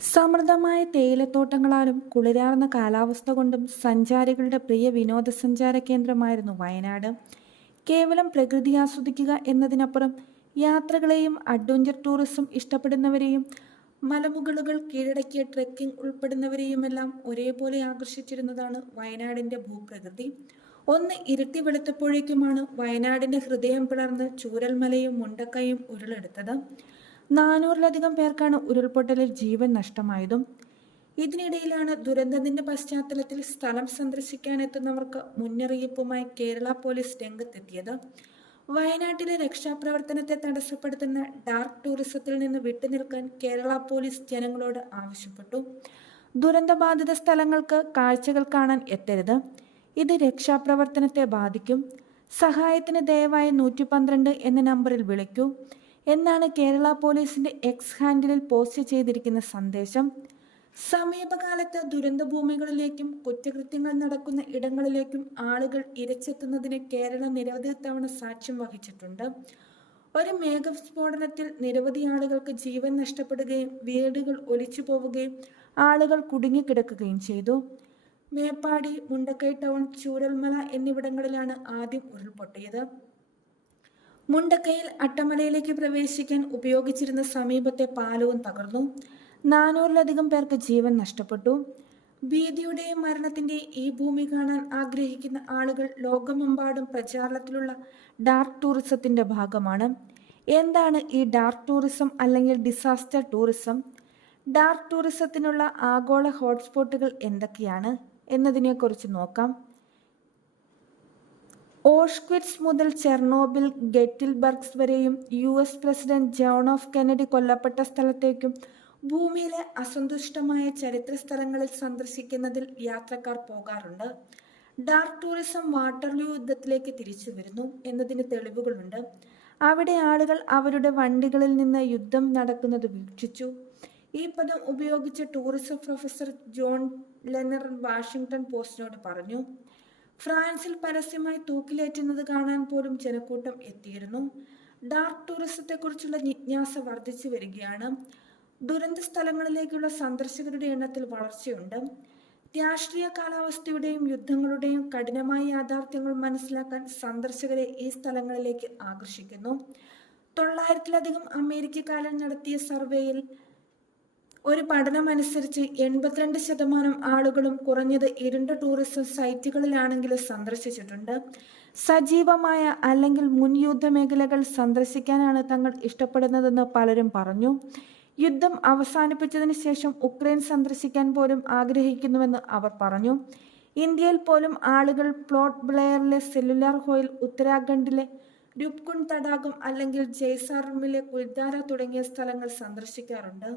സമൃദ്ധമായ തേയിലത്തോട്ടങ്ങളാലും കുളിരാർന്ന കാലാവസ്ഥ കൊണ്ടും സഞ്ചാരികളുടെ പ്രിയ വിനോദസഞ്ചാര കേന്ദ്രമായിരുന്നു വയനാട്. കേവലം പ്രകൃതി ആസ്വദിക്കുക എന്നതിനപ്പുറം യാത്രകളെയും അഡ്വഞ്ചർ ടൂറിസം ഇഷ്ടപ്പെടുന്നവരെയും മലമുകളുകൾ കീഴടക്കിയ ട്രെക്കിംഗ് ഉൾപ്പെടുന്നവരെയുമെല്ലാം ഒരേപോലെ ആകർഷിച്ചിരുന്നതാണ് വയനാടിന്റെ ഭൂപ്രകൃതി. ഒന്ന് ഇരുട്ടി വെളുത്തപ്പോഴേക്കുമാണ് വയനാടിന്റെ ഹൃദയം പിളർന്ന് ചൂരൽമലയും മുണ്ടക്കയും ഉരുളെടുത്തത്. നാനൂറിലധികം പേർക്കാണ് ഉരുൾപൊട്ടലിൽ ജീവൻ നഷ്ടമായതും. ഇതിനിടയിലാണ് ദുരന്തത്തിന്റെ പശ്ചാത്തലത്തിൽ സ്ഥലം സന്ദർശിക്കാൻ സന്ദർശിക്കാനെത്തുന്നവർക്ക് മുന്നറിയിപ്പുമായി കേരള പോലീസ് രംഗത്തെത്തിയത്. വയനാട്ടിലെ രക്ഷാപ്രവർത്തനത്തെ തടസ്സപ്പെടുത്തുന്ന ഡാർക്ക് ടൂറിസത്തിൽ നിന്ന് വിട്ടുനിൽക്കാൻ കേരള പോലീസ് ജനങ്ങളോട് ആവശ്യപ്പെട്ടു. ദുരന്തബാധിത സ്ഥലങ്ങൾക്ക് കാഴ്ചകൾ കാണാൻ എത്തരുത്. ഇത് രക്ഷാപ്രവർത്തനത്തെ ബാധിക്കും. സഹായത്തിന് ദയവായി നൂറ്റി പന്ത്രണ്ട് എന്ന നമ്പറിൽ വിളിക്കൂ. എന്നാണ് കേരള പോലീസിന്റെ എക്സ് ഹാൻഡിലിൽ പോസ്റ്റ് ചെയ്തിരിക്കുന്ന സന്ദേശം. സമീപകാലത്ത് ദുരന്തഭൂമികളിലേക്കും കുറ്റകൃത്യങ്ങൾ നടക്കുന്ന ഇടങ്ങളിലേക്കും ആളുകൾ ഇരച്ചെത്തുന്നതിന് കേരളം നിരവധി തവണ സാക്ഷ്യം വഹിച്ചിട്ടുണ്ട്. ഒരു മേഘസ്ഫോടനത്തിൽ നിരവധി ആളുകൾക്ക് ജീവൻ നഷ്ടപ്പെടുകയും വീടുകൾ ഒലിച്ചു പോവുകയും ആളുകൾ കുടുങ്ങിക്കിടക്കുകയും ചെയ്തു. മേപ്പാടി മുണ്ടക്കൈ ടൗൺ ചൂരൽമല എന്നിവിടങ്ങളിലാണ് ആദ്യം ഉരുൾപൊട്ടിയത്. മുണ്ടക്കയിൽ അട്ടമലയിലേക്ക് പ്രവേശിക്കാൻ ഉപയോഗിച്ചിരുന്ന സമീപത്തെ പാലവും തകർന്നു. നാനൂറിലധികം പേർക്ക് ജീവൻ നഷ്ടപ്പെട്ടു. ഭീതിയുടെയും മരണത്തിന്റെയും ഈ ഭൂമി കാണാൻ ആഗ്രഹിക്കുന്ന ആളുകൾ ലോകമെമ്പാടും പ്രചാരണത്തിലുള്ള ഡാർക്ക് ടൂറിസത്തിന്റെ ഭാഗമാണ്. എന്താണ് ഈ ഡാർക്ക് ടൂറിസം അല്ലെങ്കിൽ ഡിസാസ്റ്റർ ടൂറിസം? ഡാർക്ക് ടൂറിസത്തിനുള്ള ആഗോള ഹോട്ട്സ്പോട്ടുകൾ എന്തൊക്കെയാണ്? എന്നതിനെക്കുറിച്ച് നോക്കാം. ഓഷ്ക്വിറ്റ്സ് മുതൽ ചെർണോബിൽ ഗെറ്റിൽബർഗ്സ് വരെയും U S president John of Kennedy കൊല്ലപ്പെട്ട സ്ഥലത്തേക്കും ഭൂമിയിലെ അസന്തുഷ്ടമായ ചരിത്ര സ്ഥലങ്ങളിൽ സന്ദർശിക്കുന്നതിൽ യാത്രക്കാർ പോകാറുണ്ട്. ഡാർക്ക് ടൂറിസം വാട്ടർലൂ യുദ്ധത്തിലേക്ക് തിരിച്ചു വരുന്നു എന്നതിന് തെളിവുകളുണ്ട്. അവിടെ ആളുകൾ അവരുടെ വണ്ടികളിൽ നിന്ന് യുദ്ധം നടക്കുന്നത് വീക്ഷിച്ചു. ഈ പദം ഉപയോഗിച്ച tourism professor John Lennon Washington പോസ്റ്റിനോട് പറഞ്ഞു ഫ്രാൻസിൽ പരസ്യമായി തൂക്കിലേറ്റുന്നത് കാണാൻ പോലും ജനക്കൂട്ടം എത്തിയിരുന്നു. ഡാർക്ക് ടൂറിസത്തെക്കുറിച്ചുള്ള ജിജ്ഞാസ വർദ്ധിച്ചു വരികയാണ്. ദുരന്ത സ്ഥലങ്ങളിലേക്കുള്ള സന്ദർശകരുടെ എണ്ണത്തിൽ വളർച്ചയുണ്ട്. രാഷ്ട്രീയ കാലാവസ്ഥയുടെയും യുദ്ധങ്ങളുടെയും കഠിനമായ യാഥാർത്ഥ്യങ്ങൾ മനസ്സിലാക്കാൻ സന്ദർശകരെ ഈ സ്ഥലങ്ങളിലേക്ക് ആകർഷിക്കുന്നു. തൊള്ളായിരത്തിലധികം അമേരിക്കക്കാരൻ നടത്തിയ സർവേയിൽ ഒരു പഠനം അനുസരിച്ച് എൺപത്തിരണ്ട് ശതമാനം ആളുകളും കുറഞ്ഞത് ഇരുണ്ട ടൂറിസം സൈറ്റുകളിലാണെങ്കിലും സന്ദർശിച്ചിട്ടുണ്ട്. സജീവമായ അല്ലെങ്കിൽ മുൻയുദ്ധ മേഖലകൾ സന്ദർശിക്കാനാണ് തങ്ങൾ ഇഷ്ടപ്പെടുന്നതെന്ന് പലരും പറഞ്ഞു. യുദ്ധം അവസാനിപ്പിച്ചതിന് ശേഷം ഉക്രൈൻ സന്ദർശിക്കാൻ പോലും ആഗ്രഹിക്കുന്നുവെന്ന് അവർ പറഞ്ഞു. ഇന്ത്യയിൽ പോലും ആളുകൾ പ്ലോട്ട് ബ്ലെയറിലെ സെല്ലുലാർ ഹോയിൽ ഉത്തരാഖണ്ഡിലെ രുപ്കുൺ തടാകം അല്ലെങ്കിൽ ജയ്സാർമിലെ കുൽദാര തുടങ്ങിയ സ്ഥലങ്ങൾ സന്ദർശിക്കാറുണ്ട്.